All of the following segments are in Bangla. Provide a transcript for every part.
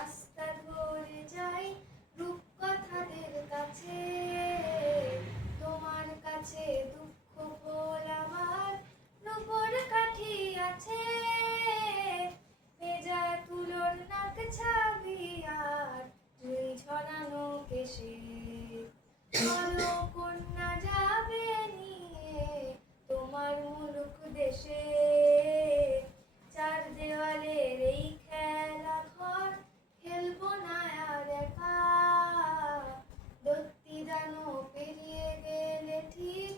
রাস্তা ধরে যাই রূপকথাদের কাছে, তোমার কাছে দুঃখ ফুল আমার রূপোর কাঠি আছে, ভেজা তুলোর নাক ছাবি আর জুই ছড়ানো কেশে, বলো কন্যা যাবে নিয়ে তোমার মুলুক দেশে। চার দেওয়ালের এই খেলা ঘর খেলবো না আর একা, দত্তি দানো পেরিয়ে গেলে ঠিক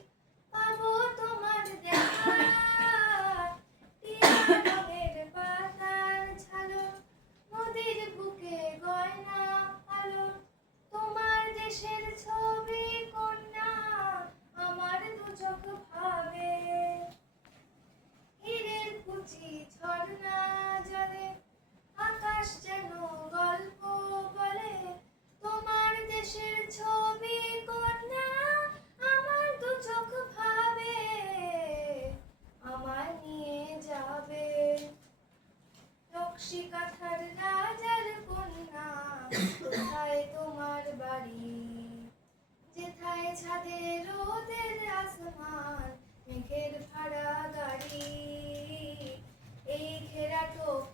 পাবো তোমার দেখা। টিয়া রঙের পাতার ঝালর নদীর বুকে গয়না আলো, তোমার দেশের ছবি কন্যা আমার দু চোখ ভাবে। হীরের কুচি ঝর্ণা জলে আকাশ যেন গল্প বলে, তোমার দেশের ছবি কন্যা আমার দু চোখ ভাবে, আমায় নিয়ে যাবে। নকশি কাঁথার রাজার কন্যা কোথায় তোমার বাড়ি, যেথায় ছাদে রোদের আসমান মেঘের ভাড়া গাড়ি, এই ঘেরা টোপ